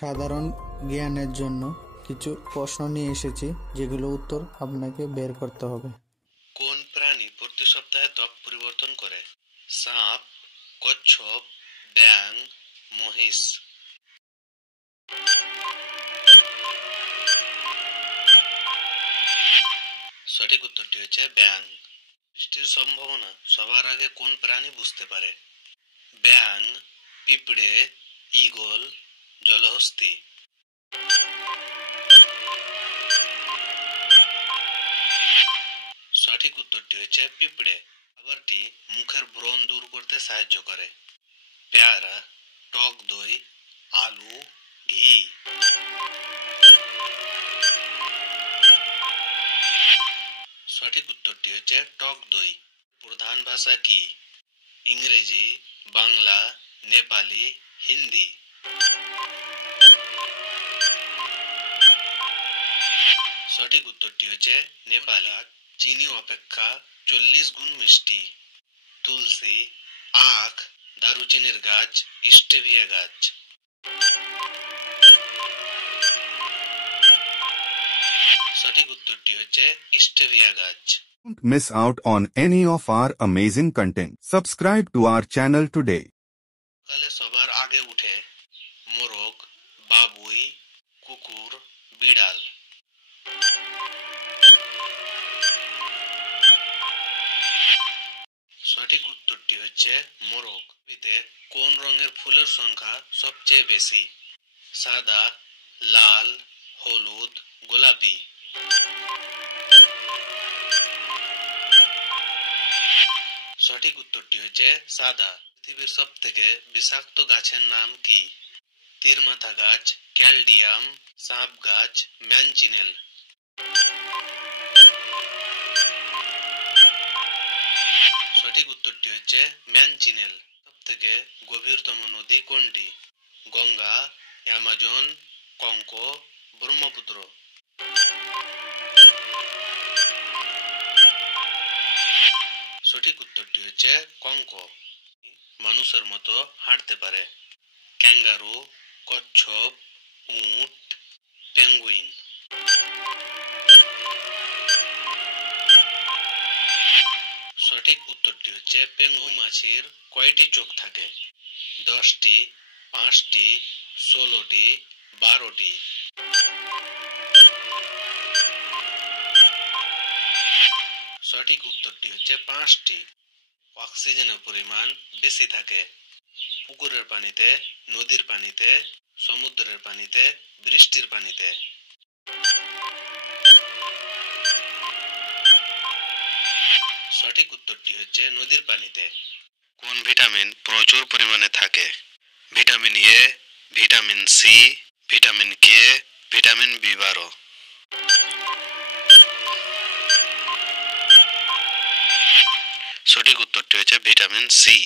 সাধারণ জ্ঞানের জন্য কিছু প্রশ্ন নিয়ে এসেছি, যেগুলো উত্তর আপনাকে বের করতে হবে। কোন প্রাণী প্রতি সপ্তাহে ত্বক পরিবর্তন করে? সাপ, কচ্ছপ, ব্যাঙ, মহিষ। সঠিক উত্তরটি হচ্ছে ব্যাঙ। বৃষ্টির সম্ভাবনা সবার আগে কোন প্রাণী বুঝতে পারে? ব্যাঙ, পিঁপড়ে, ঈগল, জলহস্তী। সঠিক উত্তরটি হচ্ছে পিঁপড়ে। খাবারটি মুখের ব্রণ দূর করতে সাহায্য করে? পেয়ারা, টক দই, আলু, ঘি। সঠিক উত্তরটি হচ্ছে টক দই। প্রধান ভাষা কি? ইংরেজি, বাংলা, নেপালি, হিন্দি। সঠিক উত্তরটি হচ্ছে নেপালি। চিনি অপেক্ষা 40 গুণ মিষ্টি? তুলসী, আখ, দারুচিনির গাছ, স্টেভিয়া গাছ। সঠিক উত্তরটি হচ্ছে স্টেভিয়া গাছ। Don't miss out on any of our amazing content. Subscribe to our channel today. সকালে সবার আগে উঠে? মোরগ, বাবুই, কুকুর, বিড়াল। সঠিক উত্তরটি হচ্ছে মোরগ। পৃথিবীতে কোন রঙের ফুলের সংখ্যা সবচেয়ে বেশি? সাদা, লাল, হলুদ, গোলাপি। সঠিক উত্তরটি হচ্ছে সাদা। পৃথিবীর সব থেকে বিষাক্ত গাছের নাম কি? তীরমাথা গাছ, ক্যালডিয়াম, সাপ গাছ, ম্যানচিনেল। সঠিক উত্তরটি হচ্ছে ম্যানচিনেল। সব থেকে গভীরতম নদী কোনটি? গঙ্গা, অ্যামাজন, কঙ্ক, ব্রহ্মপুত্র। সঠিক উত্তরটি হচ্ছে কঙ্ক। মানুষের মতো হাঁটতে পারে? ক্যাঙ্গারু, কচ্ছপ, উট, পেঙ্গুইন। সঠিক উত্তরটি হচ্ছে পেঙ্গুইন। মাছির কয়টি চোখ থাকে? 10টি, 5টি, 16টি, 12টি। সঠিক উত্তরটি হচ্ছে 5টি। অক্সিজেনের পরিমাণ বেশি থাকে? পুকুরের পানিতে, নদীর পানিতে, সমুদ্রের পানিতে, বৃষ্টির পানিতে। সঠিক উত্তরটি হচ্ছে নদীর পানিতে। কোন ভিটামিন প্রচুর পরিমাণে থাকে? Vitamin A, vitamin C, vitamin K, vitamin বি12। সঠিক উত্তরটি হচ্ছে ভিটামিন সি।